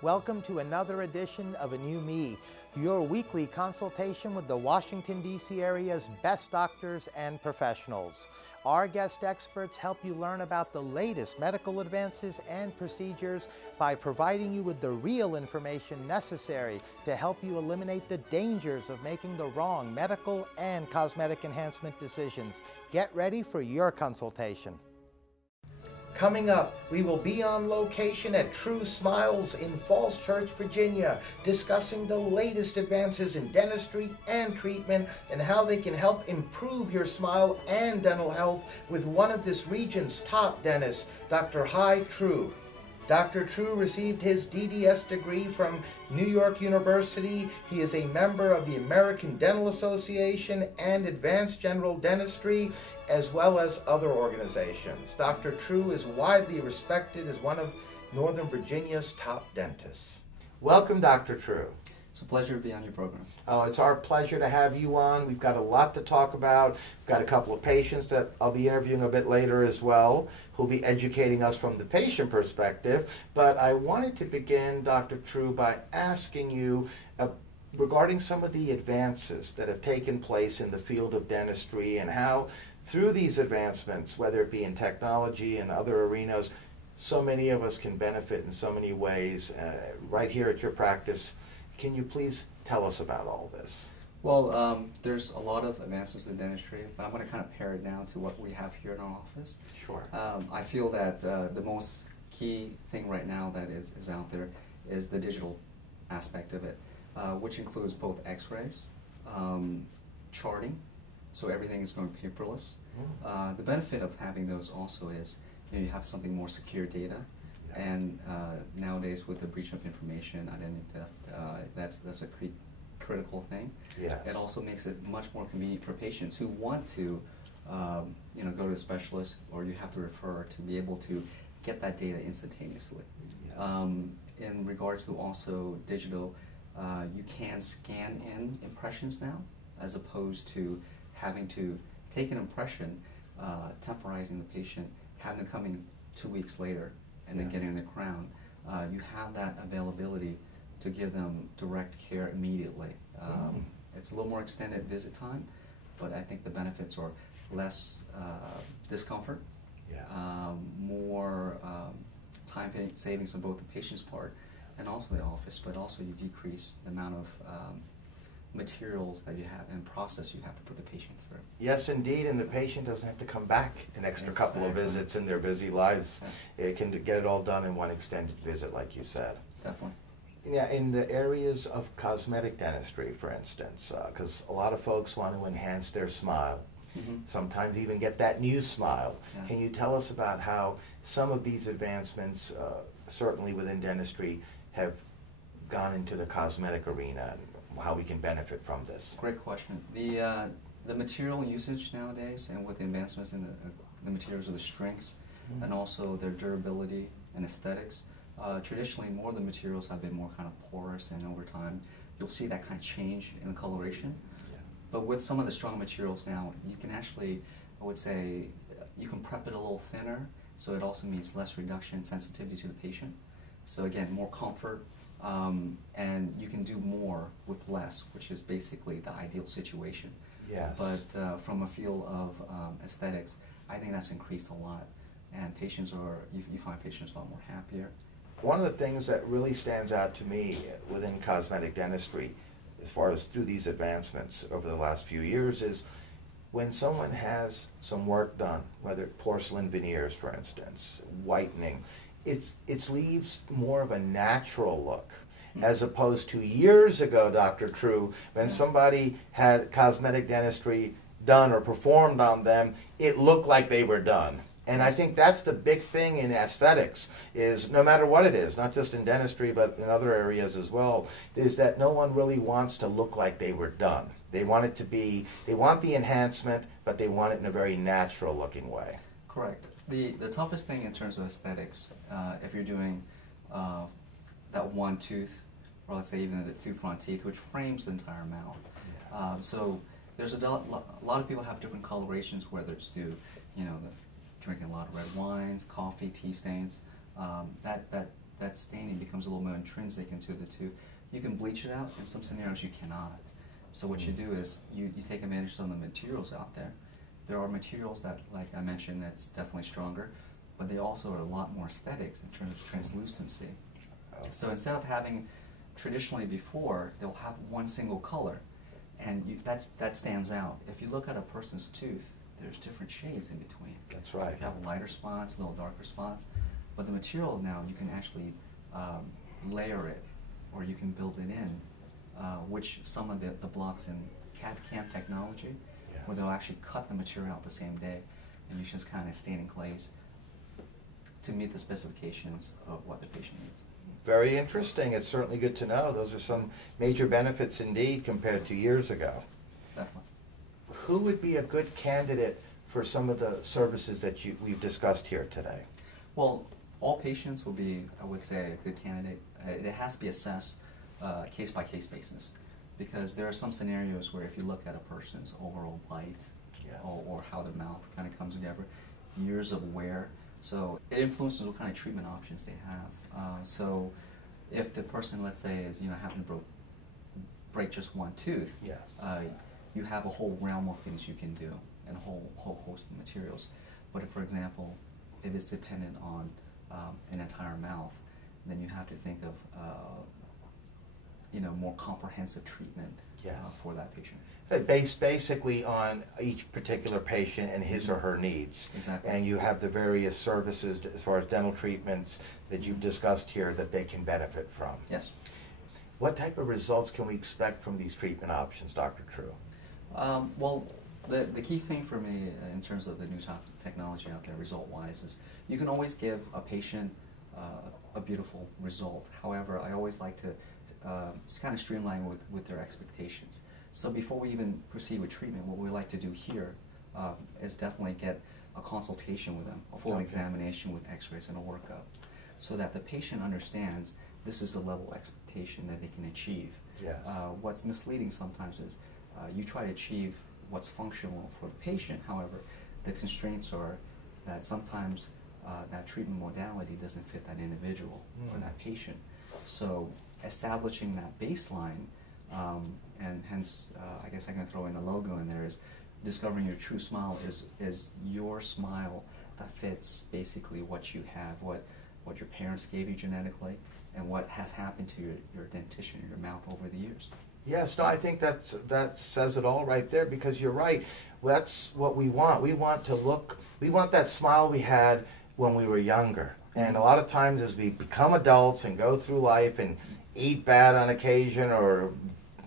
Welcome to another edition of A New Me, your weekly consultation with the Washington, D.C. area's best doctors and professionals. Our guest experts help you learn about the latest medical advances and procedures by providing you with the real information necessary to help you eliminate the dangers of making the wrong medical and cosmetic enhancement decisions. Get ready for your consultation. Coming up, we will be on location at Trieu Smiles in Falls Church, Virginia, discussing the latest advances in dentistry and treatment and how they can help improve your smile and dental health with one of this region's top dentists, Dr. Trieu. Dr. Trieu received his DDS degree from New York University. He is a member of the American Dental Association and Advanced General Dentistry, as well as other organizations. Dr. Trieu is widely respected as one of Northern Virginia's top dentists. Welcome, Dr. Trieu. It's a pleasure to be on your program. Oh, it's our pleasure to have you on. We've got a lot to talk about. We've got a couple of patients that I'll be interviewing a bit later as well, who'll be educating us from the patient perspective. But I wanted to begin, Dr. Trieu, by asking you regarding some of the advances that have taken place in the field of dentistry and how through these advancements, whether it be in technology and other arenas, so many of us can benefit in so many ways right here at your practice. Can you please tell us about all this? Well, there's a lot of advances in dentistry, but I'm going to kind of pare it down to what we have here in our office. Sure. I feel that the most key thing right now that is out there is the digital aspect of it, which includes both x-rays, charting, so everything is going paperless. The benefit of having those also is you have something more secure data. And nowadays, with the breach of information, identity theft, that's a critical thing. Yes. It also makes it much more convenient for patients who want to, go to a specialist, or you have to refer to be able to get that data instantaneously. Yes. In regards to also digital, you can scan in impressions now, as opposed to having to take an impression, temporizing the patient, having them come in 2 weeks later, and then getting the crown. You have that availability to give them direct care immediately. It's a little more extended visit time, but I think the benefits are less discomfort, more time savings on both the patient's part and also the office, but also you decrease the amount of materials that you have and process you have to put the patient through. Yes, indeed, and the patient doesn't have to come back an extra couple of visits in their busy lives. It can get it all done in one extended visit, like you said. Definitely. Yeah, in the areas of cosmetic dentistry, for instance, because a lot of folks want to enhance their smile, sometimes even get that new smile. Yeah. Can you tell us about how some of these advancements, certainly within dentistry, have gone into the cosmetic arena and how we can benefit from this? Great question. The material usage nowadays, and with the advancements in the materials of the strengths, and also their durability and aesthetics, traditionally more of the materials have been more kind of porous, and over time you'll see that kind of change in the coloration. Yeah. But with some of the strong materials now, you can actually, I would say, you can prep it a little thinner, so it also means less reduction in sensitivity to the patient. So again, more comfort. And you can do more with less, which is basically the ideal situation. Yes. But from a field of aesthetics, I think that's increased a lot, and patients you find patients a lot more happier. One of the things that really stands out to me within cosmetic dentistry, as far as through these advancements over the last few years, is when someone has some work done, whether porcelain veneers, for instance, whitening, it leaves more of a natural look, as opposed to years ago, Dr. Trieu, when somebody had cosmetic dentistry done or performed on them, it looked like they were done. And I think that's the big thing in aesthetics, is no matter what it is, not just in dentistry but in other areas as well, is that no one really wants to look like they were done. They want it to be, they want the enhancement, but they want it in a very natural looking way. Correct. The toughest thing in terms of aesthetics, if you're doing that one tooth, or let's say even the two front teeth, which frames the entire mouth. So there's a lot of people have different colorations, whether it's due, drinking a lot of red wines, coffee, tea stains. That that staining becomes a little more intrinsic into the tooth. You can bleach it out. In some scenarios, you cannot. So what you do is you take advantage of some of the materials out there. There are materials that, like I mentioned, that's definitely stronger, but they also are a lot more aesthetics in terms of translucency. So instead of having, traditionally before, they'll have one single color, and that stands out. If you look at a person's tooth, there's different shades in between. That's right. You have lighter spots, a little darker spots, but the material now, you can actually layer it, or you can build it in, which some of the blocks in CAD/CAM technology, where they'll actually cut the material out the same day, and you just kind of stain and glaze to meet the specifications of what the patient needs. Very interesting. It's certainly good to know. Those are some major benefits indeed compared to years ago. Definitely. Who would be a good candidate for some of the services that we've discussed here today? Well, all patients will be, I would say, a good candidate. It has to be assessed case-by-case basis, because there are some scenarios where if you look at a person's overall bite, or how the mouth kind of comes together, years of wear, so it influences what kind of treatment options they have. So if the person, let's say, is happen to break just one tooth, you have a whole realm of things you can do and a whole host of materials. But if, for example, if it's dependent on an entire mouth, then you have to think of more comprehensive treatment for that patient. Based basically on each particular patient and his or her needs. Exactly. And you have the various services as far as dental treatments that you've discussed here that they can benefit from. Yes. What type of results can we expect from these treatment options, Dr. Trieu? Well, the key thing for me in terms of the new technology out there, result-wise, is you can always give a patient a beautiful result. However, I always like to kind of streamline with their expectations. So before we even proceed with treatment, what we like to do here is definitely get a consultation with them, a full examination with x-rays and a workup, so that the patient understands this is the level of expectation that they can achieve. Yes. What's misleading sometimes is you try to achieve what's functional for the patient. However, the constraints are that sometimes that treatment modality doesn't fit that individual or that patient. So establishing that baseline, and hence I guess I can throw in the logo in there, is discovering your true smile is your smile that fits basically what you have, what your parents gave you genetically, and what has happened to your dentition, your mouth over the years. Yes, no, I think that says it all right there, because you're right. That's what we want. We want that smile we had when we were younger. And a lot of times as we become adults and go through life and eat bad on occasion or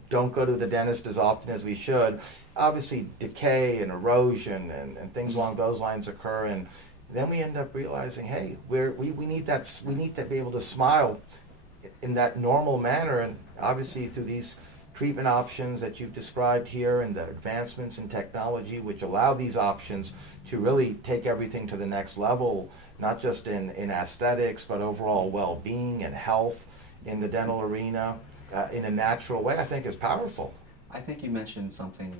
don't go to the dentist as often as we should, obviously decay and erosion and things along those lines occur, and then we end up realizing, hey, we need to be able to smile in that normal manner. And obviously through these treatment options that you've described here and the advancements in technology which allow these options to really take everything to the next level, not just in aesthetics, but overall well-being and health in the dental arena in a natural way, I think is powerful. I think you mentioned something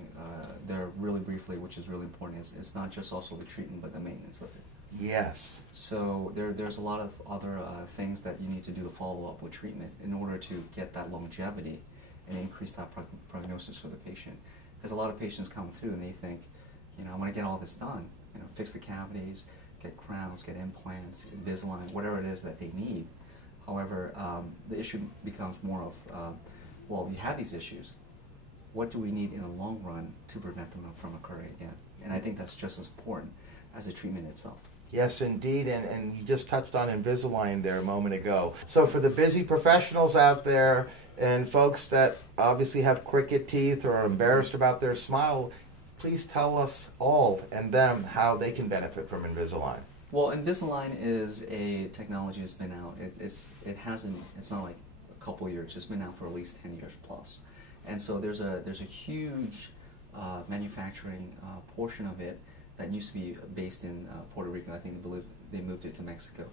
there really briefly, which is really important. It's not just also the treatment, but the maintenance of it. Yes. So there's a lot of other things that you need to do to follow up with treatment in order to get that longevity and increase that prognosis for the patient. Because a lot of patients come through and they think, I want to get all this done, fix the cavities, get crowns, get implants, Invisalign, whatever it is that they need. However, the issue becomes more of, well, you have these issues. What do we need in the long run to prevent them from occurring again? And I think that's just as important as the treatment itself. Yes, indeed, and you just touched on Invisalign there a moment ago. So for the busy professionals out there and folks that obviously have crooked teeth or are embarrassed about their smile, please tell us all and them how they can benefit from Invisalign. Well, Invisalign is a technology that's been out. It's not like a couple years. It's been out for at least 10 years plus. And so there's a huge manufacturing portion of it that used to be based in Puerto Rico. I think they moved it to Mexico.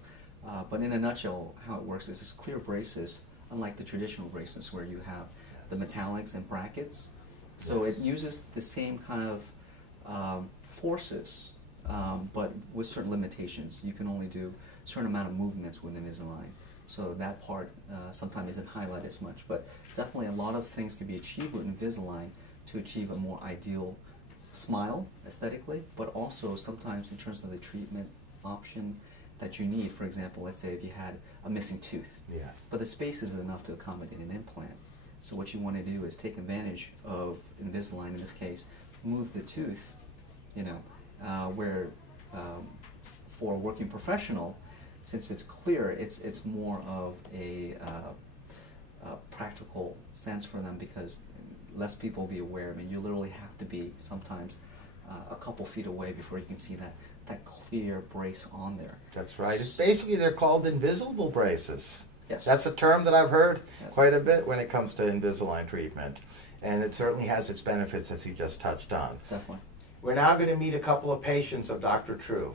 But in a nutshell, how it works is it's clear braces, unlike the traditional braces where you have the metallics and brackets. So it uses the same kind of forces, but with certain limitations. You can only do a certain amount of movements with Invisalign. So that part sometimes isn't highlighted as much, but definitely a lot of things can be achieved with Invisalign to achieve a more ideal smile aesthetically, but also sometimes in terms of the treatment option that you need. For example, let's say if you had a missing tooth, Yes. but the space isn't enough to accommodate an implant. So what you want to do is take advantage of Invisalign in this case, move the tooth, you know, where for a working professional, since it's clear, it's more of a practical sense for them because less people will be aware. I mean, you literally have to be sometimes a couple feet away before you can see that clear brace on there. That's right. It's basically, they're called invisible braces. Yes. That's a term that I've heard Yes. quite a bit when it comes to Invisalign treatment. And it certainly has its benefits, as you just touched on. Definitely. We're now going to meet a couple of patients of Dr. Trieu.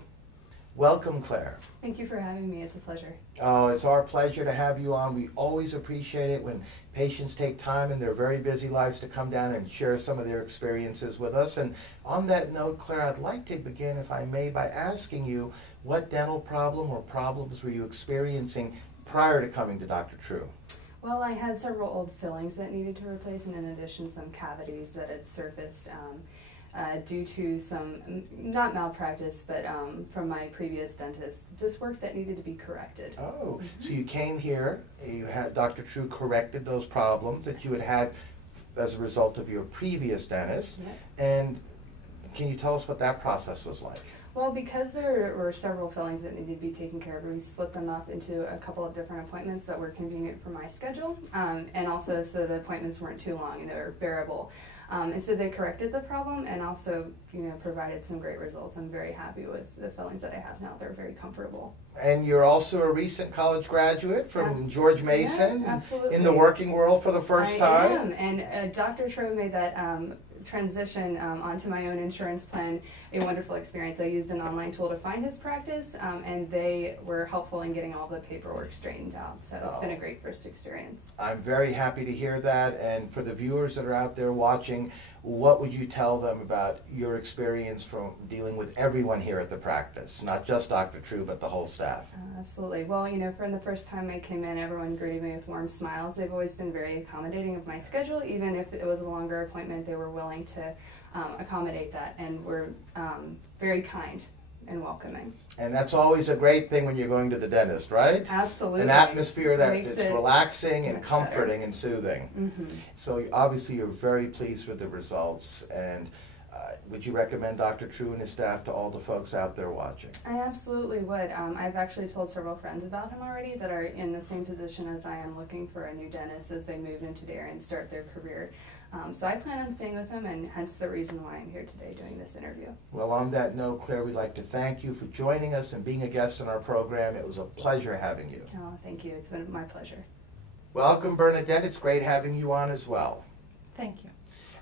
Welcome, Claire. Thank you for having me. It's a pleasure. Oh, it's our pleasure to have you on. We always appreciate it when patients take time in their very busy lives to come down and share some of their experiences with us. And on that note, Claire, I'd like to begin, if I may, by asking you what dental problem or problems were you experiencing prior to coming to Dr. Trieu? Well, I had several old fillings that needed to replace, and in addition, some cavities that had surfaced due to some, not malpractice, but from my previous dentist, just work that needed to be corrected. Oh, so you came here, you had Dr. Trieu corrected those problems that you had as a result of your previous dentist. Yep. And can you tell us what that process was like? Well, because there were several fillings that needed to be taken care of, we split them up into a couple of different appointments that were convenient for my schedule, and also so the appointments weren't too long and they were bearable. And so they corrected the problem and also, provided some great results. I'm very happy with the fillings that I have now. They're very comfortable. And you're also a recent college graduate from George Mason, yeah, absolutely. in the working world for the first time. I am, and Dr. Trieu made that transition onto my own insurance plan a wonderful experience. I used an online tool to find his practice, and they were helpful in getting all the paperwork straightened out. So it's been a great first experience. I'm very happy to hear that. And for the viewers that are out there watching, what would you tell them about your experience from dealing with everyone here at the practice, not just Dr. Trieu, but the whole staff? Absolutely. Well, from the first time I came in, everyone greeted me with warm smiles. They've always been very accommodating of my schedule. Even if it was a longer appointment, they were willing to accommodate that and were very kind and welcoming. And that's always a great thing when you're going to the dentist, right? Absolutely. An atmosphere that Makes is it relaxing and much comforting better. and soothing. Mm-hmm. So obviously you're very pleased with the results. And would you recommend Dr. Trieu and his staff to all the folks out there watching? I absolutely would. I've actually told several friends about him already that are in the same position as I am, looking for a new dentist as they move into the area and start their career. So I plan on staying with him, and hence the reason why I'm here today doing this interview. Well, on that note, Claire, we'd like to thank you for joining us and being a guest on our program. It was a pleasure having you. Oh, thank you. It's been my pleasure. Welcome, Bernadette. It's great having you on as well. Thank you.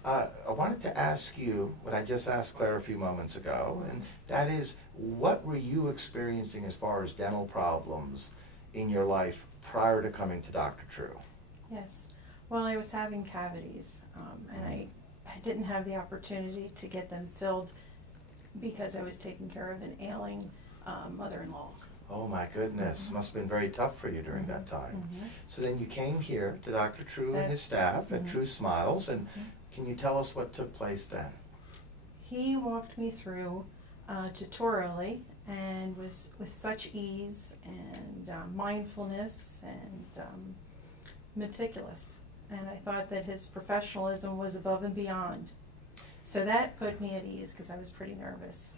I wanted to ask you what I just asked Claire a few moments ago, and that is, what were you experiencing as far as dental problems in your life prior to coming to Dr. Trieu? Yes. Well, I was having cavities, and I didn't have the opportunity to get them filled because I was taking care of an ailing mother-in-law. Oh my goodness, Mm-hmm. must have been very tough for you during that time. Mm-hmm. So then you came here to Dr. Trieu and his staff at Mhm. Trieu Smiles, and Mhm. can you tell us what took place then? He walked me through tutorially and was with such ease and mindfulness and meticulous. And I thought that his professionalism was above and beyond. So that put me at ease because I was pretty nervous.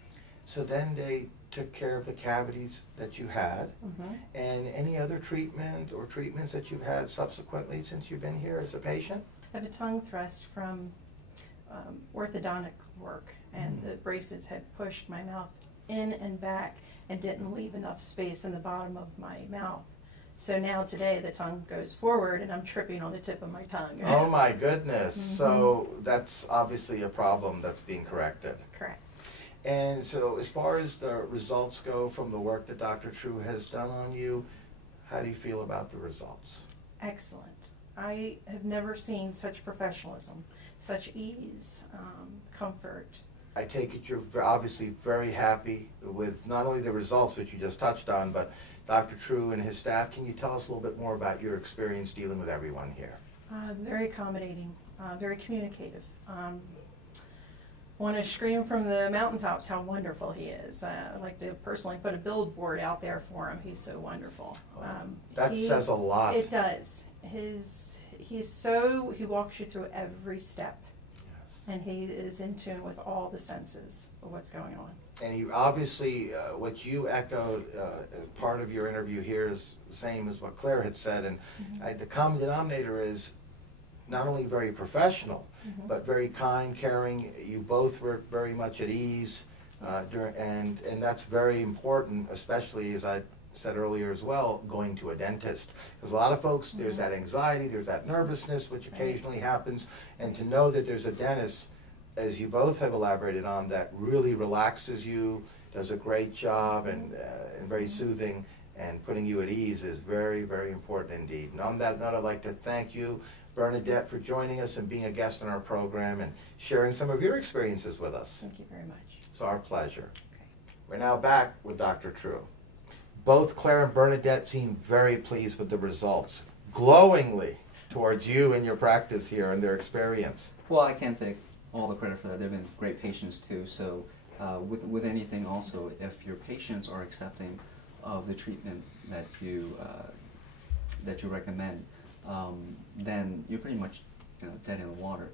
So then they took care of the cavities that you had, Mm-hmm. and any other treatment or treatments that you've had subsequently since you've been here as a patient? I have a tongue thrust from orthodontic work, and the braces had pushed my mouth in and back and didn't leave enough space in the bottom of my mouth. So now today the tongue goes forward and I'm tripping on the tip of my tongue. Oh my goodness. Mhm. So that's obviously a problem that's being corrected. Correct. And so as far as the results go from the work that Dr. Trieu has done on you, how do you feel about the results? Excellent. I have never seen such professionalism, such ease, comfort. I take it you're obviously very happy with not only the results which you just touched on, but Dr. Trieu and his staff. Can you tell us a little bit more about your experience dealing with everyone here? Very accommodating, very communicative. Want to scream from the mountaintops how wonderful he is. I'd like to personally put a billboard out there for him. He's so wonderful. That says a lot. It does. He walks you through every step, and he is in tune with all the senses of what's going on. And he obviously, what you echoed as part of your interview here is the same as what Claire had said, and the common denominator is not only very professional, but very kind, caring. You both were very much at ease, and that's very important, especially as I said earlier as well, going to a dentist. Because a lot of folks, there's that anxiety, there's that nervousness, which occasionally happens, and to know that there's a dentist, as you both have elaborated on, that really relaxes you, does a great job, and very soothing, and putting you at ease is very, very important indeed. And on that note, I'd like to thank you, Bernadette, for joining us and being a guest on our program and sharing some of your experiences with us. Thank you very much. It's our pleasure. Okay. We're now back with Dr. Trieu. Both Claire and Bernadette seem very pleased with the results, glowingly towards you and your practice here and their experience. Well, I can't take all the credit for that. They've been great patients too. So with anything also, if your patients are accepting of the treatment that you recommend, then you're pretty much dead in the water.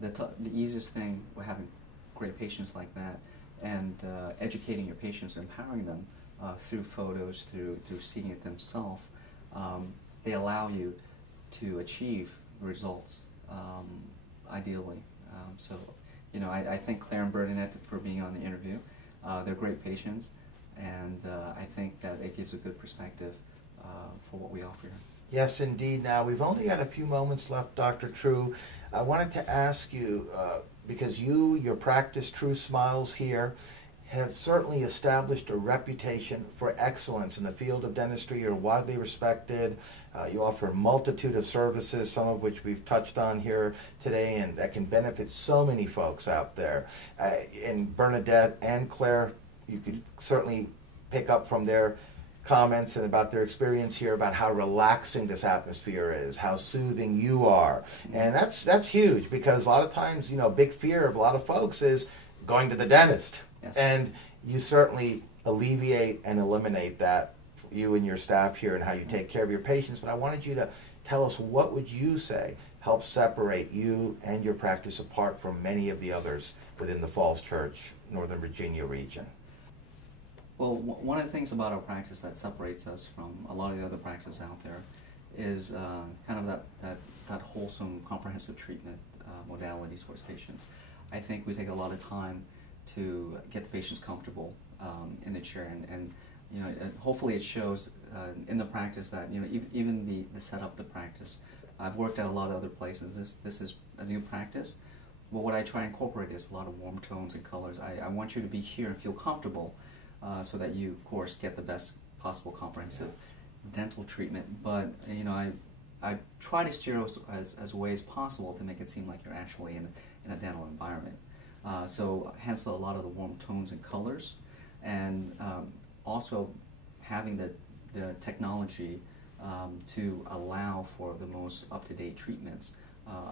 The easiest thing with having great patients like that and educating your patients, empowering them through photos, through seeing it themselves, they allow you to achieve results ideally. So, I thank Claire and Bernadette for being on the interview. They're great patients, and I think that it gives a good perspective for what we offer here. Yes, indeed. Now, we've only got a few moments left, Dr. Trieu. I wanted to ask you, because your practice, Trieu Smiles here, have certainly established a reputation for excellence in the field of dentistry. You're widely respected. You offer a multitude of services, some of which we've touched on here today, and that can benefit so many folks out there. And Bernadette and Claire, you could certainly pick up from their comments and about their experience here about how relaxing this atmosphere is, how soothing you are. And that's huge, because a lot of times, big fear of a lot of folks is going to the dentist. Yes. And you certainly alleviate and eliminate that, you and your staff here, and how you take care of your patients. But I wanted you to tell us, what would you say helps separate you and your practice apart from many of the others within the Falls Church, Northern Virginia region? Well, one of the things about our practice that separates us from a lot of the other practices out there is kind of that wholesome, comprehensive treatment modality towards patients. I think we take a lot of time to get the patients comfortable in the chair, and hopefully it shows in the practice that even the setup of the practice. I've worked at a lot of other places. This is a new practice. But what I try to incorporate is a lot of warm tones and colors. I want you to be here and feel comfortable, so that you, of course, get the best possible comprehensive dental treatment. But I try to steer as a way as possible to make it seem like you're actually in a dental environment. So hence a lot of the warm tones and colors, and also having the technology to allow for the most up-to-date treatments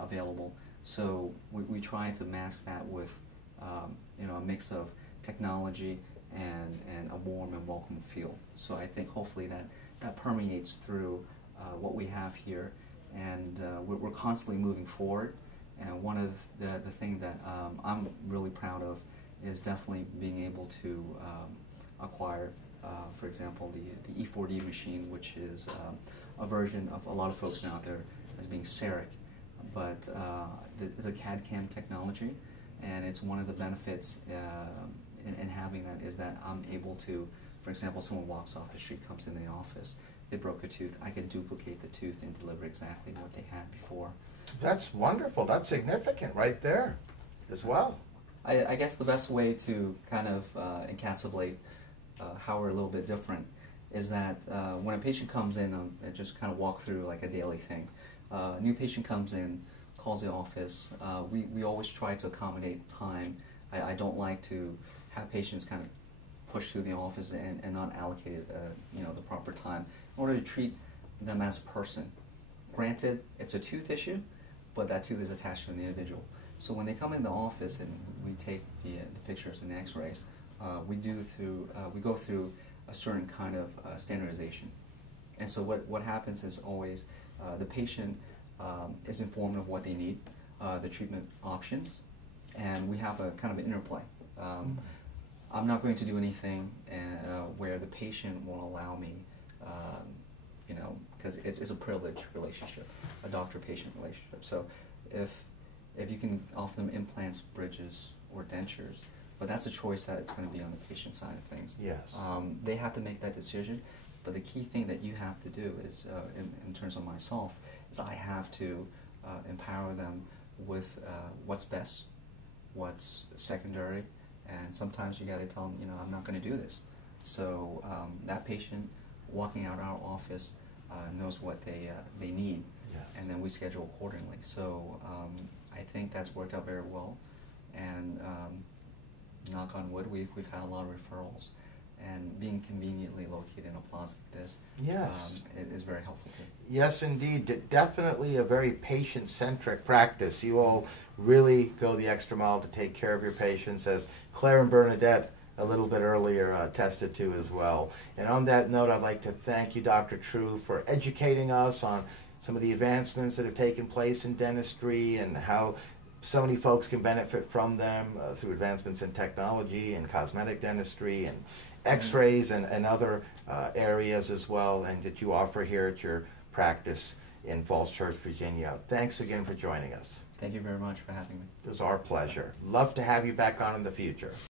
available. So we try to mask that with a mix of technology and a warm and welcome feel. So I think hopefully that permeates through what we have here, and we're constantly moving forward. And one of the things that I'm really proud of is definitely being able to acquire, for example, the E4D machine, which is a version of a lot of folks out there as being CEREC, but it's a CAD/CAM technology, and it's one of the benefits in having that is that I'm able to, for example, someone walks off the street, comes in the office, they broke a tooth, I can duplicate the tooth and deliver exactly what they had before. That's wonderful. That's significant right there as well. I guess the best way to kind of encapsulate how we're a little bit different is that when a patient comes in, and just kind of walk through like a daily thing. A new patient comes in, calls the office. We always try to accommodate time. I don't like to have patients kind of pushed through the office and not allocated the proper time in order to treat them as a person. Granted, it's a tooth issue, but that tooth is attached to an individual. So when they come in the office and we take the pictures and x-rays, we go through a certain kind of standardization. And so what happens is always the patient is informed of what they need, the treatment options, and we have a kind of an interplay. I'm not going to do anything where the patient won't allow me, because it's a privileged relationship, a doctor-patient relationship. So if you can offer them implants, bridges, or dentures, but that's a choice that it's going to be on the patient side of things. Yes. They have to make that decision, but the key thing that you have to do is, in terms of myself, is I have to empower them with what's best, what's secondary, and sometimes you got to tell them, I'm not going to do this. So that patient walking out our office knows what they need, Yes. and then we schedule accordingly. So I think that's worked out very well, and knock on wood, we've had a lot of referrals, and being conveniently located in a plaza like this, Yes. it is very helpful too. Yes, indeed. Definitely a very patient-centric practice. You all really go the extra mile to take care of your patients, as Claire and Bernadette a little bit earlier attested to as well. And on that note, I'd like to thank you, Dr. Trieu, for educating us on some of the advancements that have taken place in dentistry and how so many folks can benefit from them through advancements in technology and cosmetic dentistry and x-rays and other areas as well, and that you offer here at your practice in Falls Church, Virginia. Thanks again for joining us. Thank you very much for having me. It was our pleasure. Love to have you back on in the future.